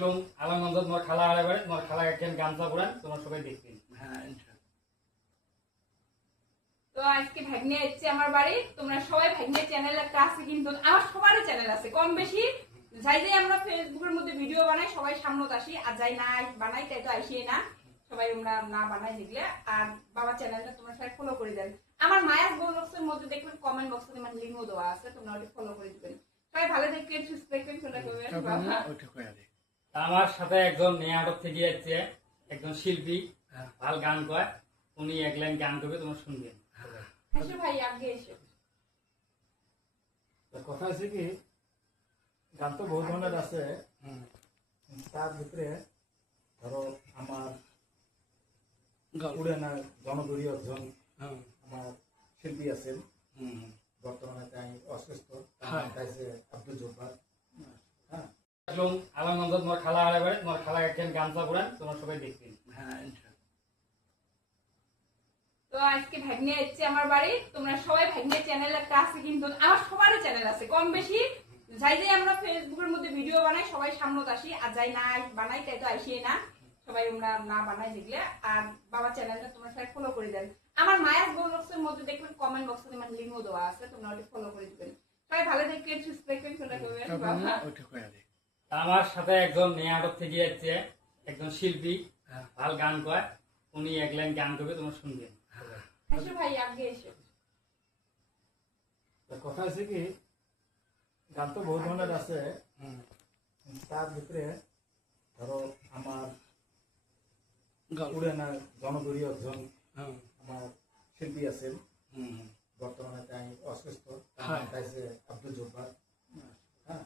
আসলাম আলমগঞ্জ তোমার খালা আড়ে বাড়ি তোমার খালা একজন গামছা পুরান তোমার সবাই দেখবেন। হ্যাঁ তো আজকে ভাগ্নে এসেছে আমার বাড়ি। তোমরা সবাই ভাগ্নে চ্যানেল একটা আছে, কিন্তু আমার সবারই চ্যানেল আছে কম বেশি। যাই যাই আমরা ফেসবুকের মধ্যে ভিডিও বানাই সবাই সামনে আসি, আর যাই না বানাই তাই তো আসিয়ে না সবাই আমরা না বানাই দেখলে। আর বাবার চ্যানেলটা তোমরা সবাই ফলো করে দেন। আমার মায়াস বক্সের মধ্যে দেখবেন কমেন্ট বক্সে আমার লিঙ্কও দেওয়া আছে, তোমরা ওটা ফলো করে দিবেন। সবাই ভালো দেখবেন, সুস্থ দেখবেন, খোলা করবেন বাবা। আমার সাথে একজন নেয়াটক থেকে যাচ্ছে একজন শিল্পী, ভাল গান কয়, উনি এক লাইন গান করবে তোমার শুনবেন। এসো ভাই আগে এসো। কথা আছে কি, গান তো বহু ধরনের আছে, তার ভিতরে ধরো আমার উড়ানা জনপ্রিয় একজন আমার শিল্পী আছেন, বর্তমানে তাই অসুস্থ, তাইছে আব্দুল জব্বার। হ্যাঁ, আসলাম আলমগঞ্জ তোমার খালা আড়ে বাড়ি তোমার খালা একজন গামছা পুরান তোমার সবাই দেখবেন। তো আজকে ভাগ্নে এসেছে আমার বাড়ি। তোমরা সবাই ভাগ্নে চ্যানেল একটা আছে, কিন্তু আমার সবারই চ্যানেল আছে কম বেশি। যাই যাই আমরা ফেসবুকের মধ্যে ভিডিও বানাই সবাই সামনে আসি, আর যাই না বানাই তাই তো আসিয়ে না সবাই আমরা না বানাই দেখলে। আর বাবার চ্যানেলটা তোমরা সবাই ফলো করে দেন। আমার মায়াস বক্সের মধ্যে দেখবেন কমেন্ট বক্সে আমার লিঙ্কও দেওয়া আছে, তোমরা ওটা ফলো করে দিবেন। সবাই ভালো দেখবেন, সুস্থ দেখবেন, খোলা করবেন বাবা। আমার সাথে একজন নেয়াটক থেকে যাচ্ছে একজন শিল্পী, ভাল গান কয়, উনি এক লাইন গান করবে তোমার শুনবেন। এসো ভাই আগে এসো। কথা আছে কি, গান তো বহু ধরনের আছে, তার ভিতরে ধরো আমার উড়ানা জনপ্রিয় একজন আমার শিল্পী আছেন, বর্তমানে তাই অসুস্থ, তাইছে আব্দুল জব্বার। হ্যাঁ,